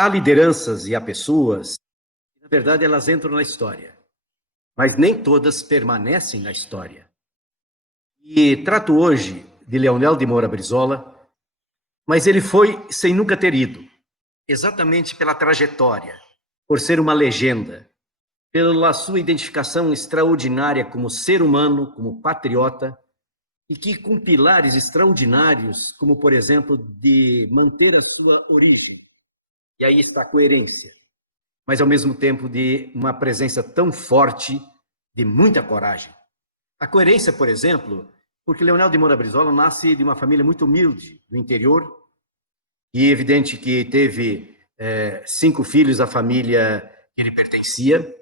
Há lideranças e há pessoas, na verdade, elas entram na história, mas nem todas permanecem na história. E trato hoje de Leonel de Moura Brizola, mas ele foi sem nunca ter ido, exatamente pela trajetória, por ser uma legenda, pela sua identificação extraordinária como ser humano, como patriota, e que com pilares extraordinários, como, por exemplo, de manter a sua origem. E aí está a coerência, mas ao mesmo tempo de uma presença tão forte, de muita coragem. A coerência, por exemplo, porque Leonel de Moura Brizola nasce de uma família muito humilde, do interior, e é evidente que teve 5 filhos, a família que ele pertencia,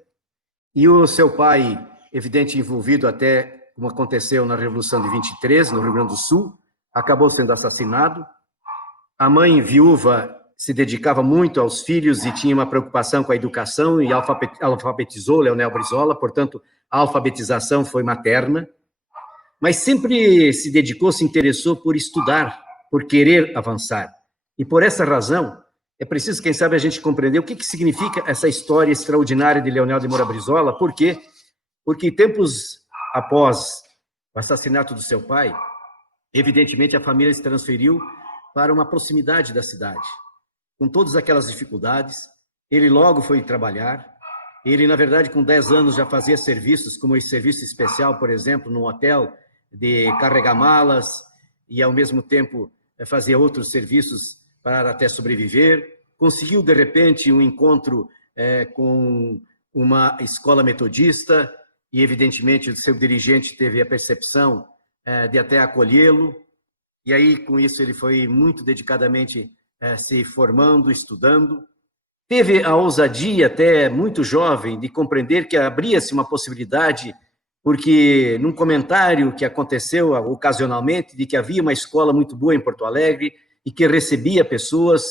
e o seu pai, evidente, envolvido até, como aconteceu na Revolução de 23, no Rio Grande do Sul, acabou sendo assassinado. A mãe, viúva, se dedicava muito aos filhos e tinha uma preocupação com a educação e alfabetizou Leonel Brizola, portanto, a alfabetização foi materna, mas sempre se dedicou, se interessou por estudar, por querer avançar. E por essa razão, é preciso, quem sabe, a gente compreender o que significa essa história extraordinária de Leonel de Moura Brizola. Por quê? Porque tempos após o assassinato do seu pai, evidentemente a família se transferiu para uma proximidade da cidade. Com todas aquelas dificuldades, ele logo foi trabalhar. Ele, na verdade, com 10 anos já fazia serviços, como esse serviço especial, por exemplo, num hotel de carregar malas, e ao mesmo tempo fazia outros serviços para até sobreviver. Conseguiu, de repente, um encontro com uma escola metodista, e, evidentemente, o seu dirigente teve a percepção de até acolhê-lo, e aí, com isso, ele foi muito dedicadamente se formando, estudando. Teve a ousadia, até muito jovem, de compreender que abria-se uma possibilidade, porque num comentário que aconteceu ocasionalmente, de que havia uma escola muito boa em Porto Alegre e que recebia pessoas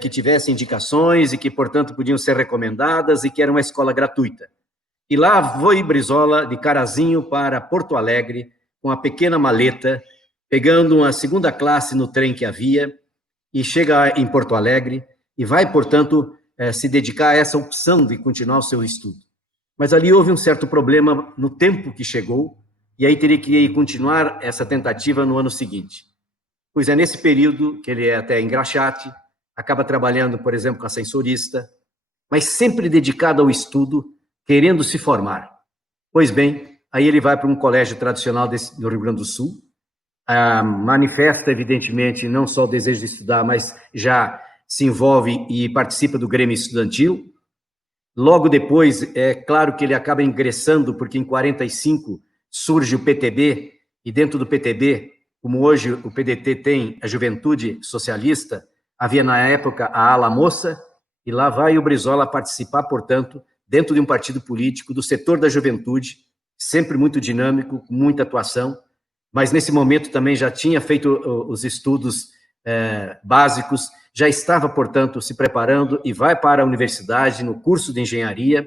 que tivessem indicações e que, portanto, podiam ser recomendadas e que era uma escola gratuita. E lá foi Brizola de carazinho para Porto Alegre, com a pequena maleta, pegando uma segunda classe no trem que havia, e chega em Porto Alegre e vai, portanto, se dedicar a essa opção de continuar o seu estudo. Mas ali houve um certo problema no tempo que chegou, e aí teria que continuar essa tentativa no ano seguinte. Pois é nesse período que ele é até engraxate, acaba trabalhando, por exemplo, com ascensorista, mas sempre dedicado ao estudo, querendo se formar. Pois bem, aí ele vai para um colégio tradicional do Rio Grande do Sul, manifesta, evidentemente, não só o desejo de estudar, mas já se envolve e participa do Grêmio Estudantil. Logo depois, é claro que ele acaba ingressando, porque em 45 surge o PTB, e dentro do PTB, como hoje o PDT tem a Juventude Socialista, havia na época a Ala Moça, e lá vai o Brizola participar, portanto, dentro de um partido político, do setor da juventude, sempre muito dinâmico, com muita atuação, mas nesse momento também já tinha feito os estudos básicos, já estava, portanto, se preparando e vai para a universidade no curso de engenharia,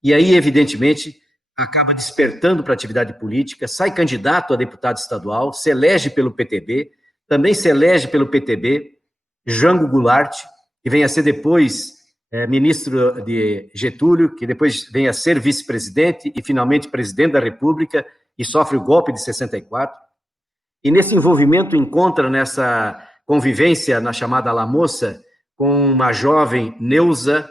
e aí, evidentemente, acaba despertando para a atividade política, sai candidato a deputado estadual, se elege pelo PTB, também se elege pelo PTB Jango Goulart, que vem a ser depois ministro de Getúlio, que depois vem a ser vice-presidente e finalmente presidente da República, e sofre o golpe de 64. E nesse envolvimento encontra nessa convivência na chamada La Moça com uma jovem Neuza,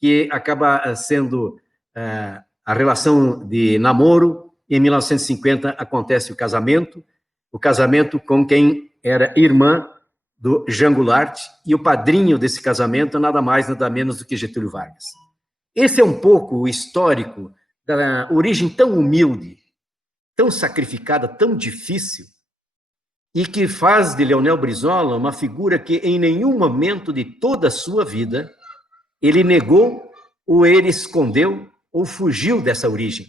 que acaba sendo a relação de namoro. Em 1950 acontece o casamento com quem era irmã do Jango Goulart, e o padrinho desse casamento nada mais, nada menos do que Getúlio Vargas. Esse é um pouco o histórico da origem tão humilde, tão sacrificada, tão difícil, e que faz de Leonel Brizola uma figura que em nenhum momento de toda a sua vida ele negou, ou ele escondeu, ou fugiu dessa origem.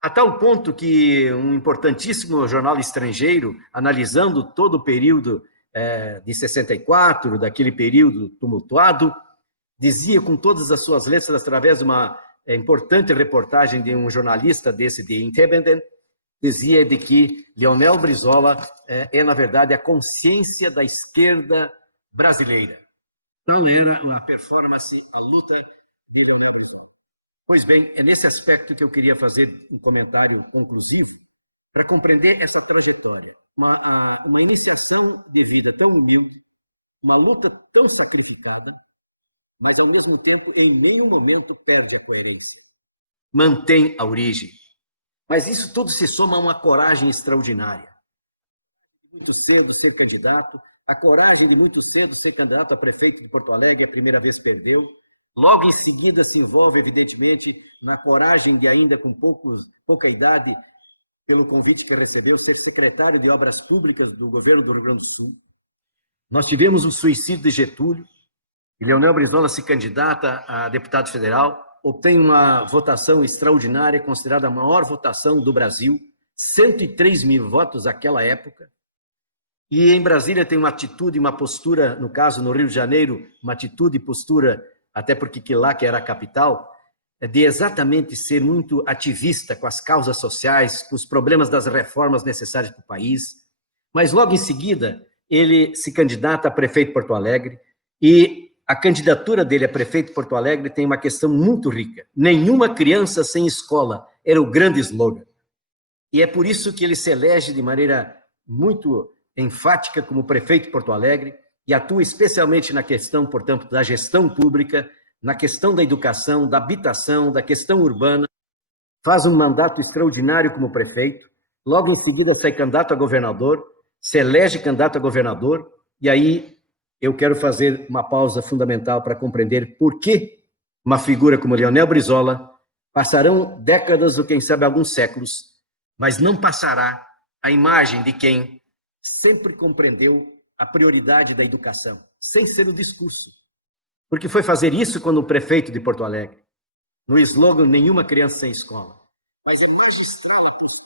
A tal ponto que um importantíssimo jornal estrangeiro, analisando todo o período de 64, daquele período tumultuado, dizia com todas as suas letras, através de uma importante reportagem de um jornalista desse, de Independent, dizia de que Leonel Brizola na verdade, a consciência da esquerda brasileira. Tal era a performance, a luta de Leonel Brizola. Pois bem, é nesse aspecto que eu queria fazer um comentário conclusivo para compreender essa trajetória. Uma iniciação de vida tão humilde, uma luta tão sacrificada, mas ao mesmo tempo, em nenhum momento perde a coerência. Mantém a origem. Mas isso tudo se soma a uma coragem extraordinária. Muito cedo ser candidato, a coragem de muito cedo ser candidato a prefeito de Porto Alegre, a primeira vez perdeu. Logo em seguida se envolve, evidentemente, na coragem de ainda com pouca idade, pelo convite que recebeu, ser secretário de Obras Públicas do governo do Rio Grande do Sul. Nós tivemos o suicídio de Getúlio, e Leonel Brizola se candidata a deputado federal, obtém uma votação extraordinária, considerada a maior votação do Brasil, 103 mil votos naquela época. E em Brasília tem uma atitude, uma postura, no caso no Rio de Janeiro, uma atitude e postura, até porque lá que era a capital, de exatamente ser muito ativista com as causas sociais, com os problemas das reformas necessárias para o país. Mas logo em seguida, ele se candidata a prefeito de Porto Alegre e a candidatura dele a prefeito de Porto Alegre tem uma questão muito rica. Nenhuma criança sem escola era o grande slogan. E é por isso que ele se elege de maneira muito enfática como prefeito de Porto Alegre e atua especialmente na questão, portanto, da gestão pública, na questão da educação, da habitação, da questão urbana. Faz um mandato extraordinário como prefeito. Logo em seguida sai candidato a governador, se elege candidato a governador e aí eu quero fazer uma pausa fundamental para compreender por que uma figura como Leonel Brizola passarão décadas ou, quem sabe, alguns séculos, mas não passará a imagem de quem sempre compreendeu a prioridade da educação, sem ser o discurso. Porque foi fazer isso quando o prefeito de Porto Alegre, no slogan "Nenhuma criança sem escola", mas o magistrado,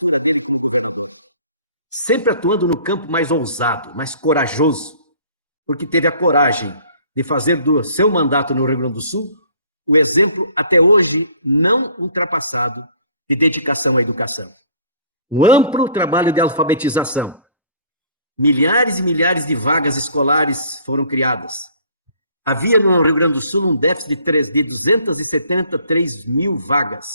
sempre atuando no campo mais ousado, mais corajoso, porque teve a coragem de fazer do seu mandato no Rio Grande do Sul o exemplo, até hoje, não ultrapassado, de dedicação à educação. Um amplo trabalho de alfabetização. Milhares e milhares de vagas escolares foram criadas. Havia no Rio Grande do Sul um déficit de 273 mil vagas.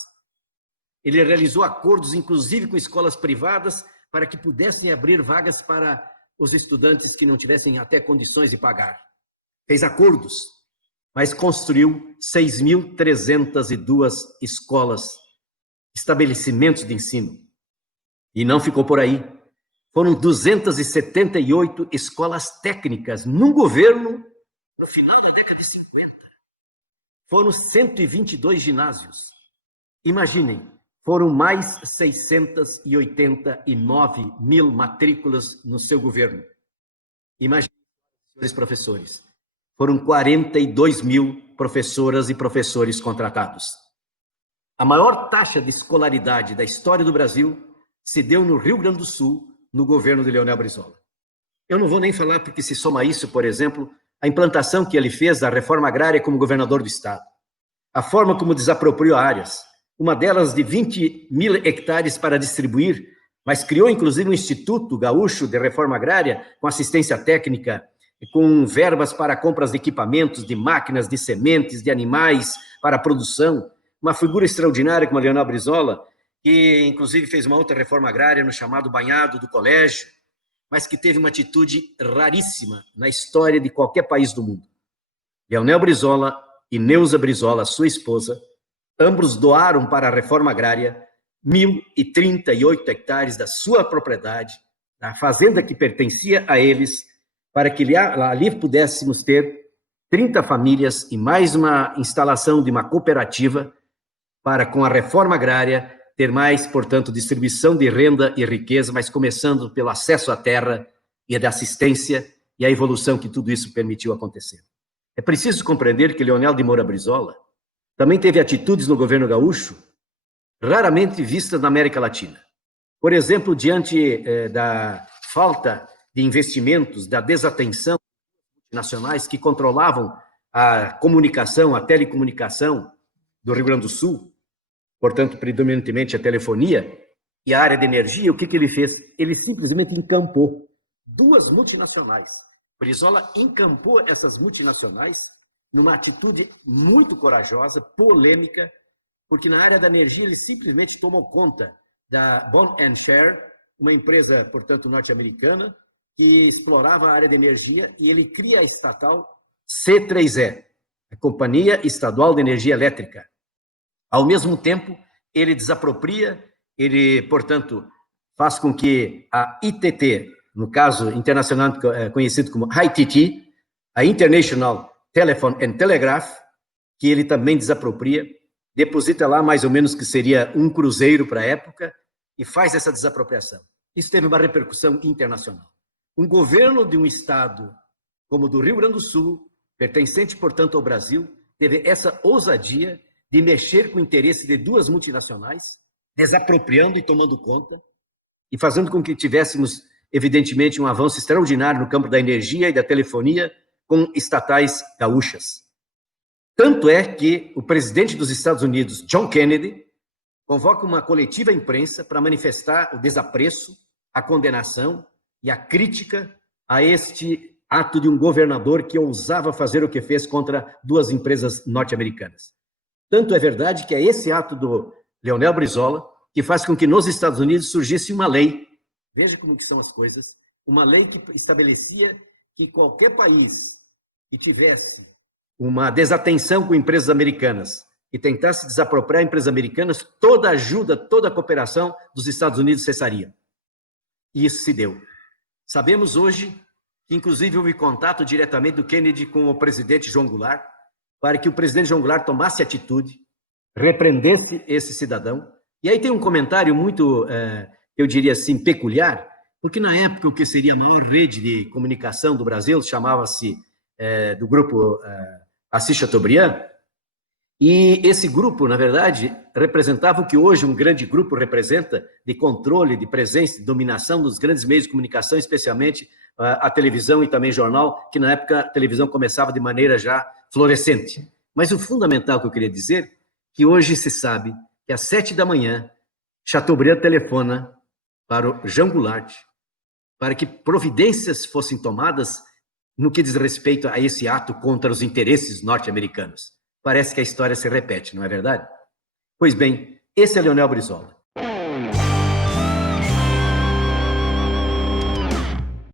Ele realizou acordos, inclusive com escolas privadas, para que pudessem abrir vagas para os estudantes que não tivessem até condições de pagar. Fez acordos, mas construiu 6.302 escolas, estabelecimentos de ensino. E não ficou por aí. Foram 278 escolas técnicas num governo no final da década de 50. Foram 122 ginásios. Imaginem, foram mais 689 mil matrículas no seu governo. Imaginem, senhores professores, foram 42 mil professoras e professores contratados. A maior taxa de escolaridade da história do Brasil se deu no Rio Grande do Sul, no governo de Leonel Brizola. Eu não vou nem falar porque se soma isso, por exemplo, a implantação que ele fez da reforma agrária como governador do estado, a forma como desapropriou áreas, uma delas de 20 mil hectares para distribuir, mas criou inclusive um Instituto Gaúcho de Reforma Agrária com assistência técnica, com verbas para compras de equipamentos, de máquinas, de sementes, de animais para a produção. Uma figura extraordinária como a Leonel Brizola, que inclusive fez uma outra reforma agrária no chamado banhado do colégio, mas que teve uma atitude raríssima na história de qualquer país do mundo. Leonel Brizola e Neuza Brizola, sua esposa, ambos doaram para a reforma agrária 1.038 hectares da sua propriedade, da fazenda que pertencia a eles, para que ali pudéssemos ter 30 famílias e mais uma instalação de uma cooperativa para, com a reforma agrária, ter mais, portanto, distribuição de renda e riqueza, mas começando pelo acesso à terra e a da assistência e a evolução que tudo isso permitiu acontecer. É preciso compreender que Leonel de Moura Brizola também teve atitudes no governo gaúcho raramente vistas na América Latina. Por exemplo, diante da falta de investimentos, da desatenção nacionais que controlavam a comunicação, a telecomunicação do Rio Grande do Sul, portanto, predominantemente a telefonia e a área de energia, o que ele fez? Ele simplesmente encampou duas multinacionais. Brizola encampou essas multinacionais numa atitude muito corajosa, polêmica, porque na área da energia ele simplesmente tomou conta da Bond & Share, uma empresa, portanto, norte-americana, que explorava a área de energia, e ele cria a estatal C3E, a Companhia Estadual de Energia Elétrica. Ao mesmo tempo, ele desapropria, ele, portanto, faz com que a ITT, no caso internacional conhecido como ITT, a International Telephone and Telegraph, que ele também desapropria, deposita lá mais ou menos que seria um cruzeiro para a época e faz essa desapropriação. Isso teve uma repercussão internacional. Um governo de um estado como o do Rio Grande do Sul, pertencente, portanto, ao Brasil, teve essa ousadia de mexer com o interesse de duas multinacionais, desapropriando e tomando conta, e fazendo com que tivéssemos, evidentemente, um avanço extraordinário no campo da energia e da telefonia com estatais gaúchas. Tanto é que o presidente dos Estados Unidos, John Kennedy, convoca uma coletiva imprensa para manifestar o desapreço, a condenação e a crítica a este ato de um governador que ousava fazer o que fez contra duas empresas norte-americanas. Tanto é verdade que é esse ato do Leonel Brizola que faz com que nos Estados Unidos surgisse uma lei, veja como que são as coisas, uma lei que estabelecia que qualquer país que tivesse uma desatenção com empresas americanas e tentasse desapropriar empresas americanas, toda ajuda, toda a cooperação dos Estados Unidos cessaria. E isso se deu. Sabemos hoje que, inclusive, houve contato diretamente do Kennedy com o presidente João Goulart, para que o presidente João Goulart tomasse atitude, repreendesse esse cidadão. E aí tem um comentário muito, eu diria assim, peculiar, porque na época o que seria a maior rede de comunicação do Brasil chamava-se do grupo Assis Chateaubriand, e esse grupo, na verdade, representava o que hoje um grande grupo representa de controle, de presença, de dominação dos grandes meios de comunicação, especialmente a televisão e também jornal, que na época a televisão começava de maneira já florescente. Mas o fundamental que eu queria dizer, que hoje se sabe que às 7 da manhã, Chateaubriand telefona para o João Goulart, para que providências fossem tomadas no que diz respeito a esse ato contra os interesses norte-americanos. Parece que a história se repete, não é verdade? Pois bem, esse é Leonel Brizola.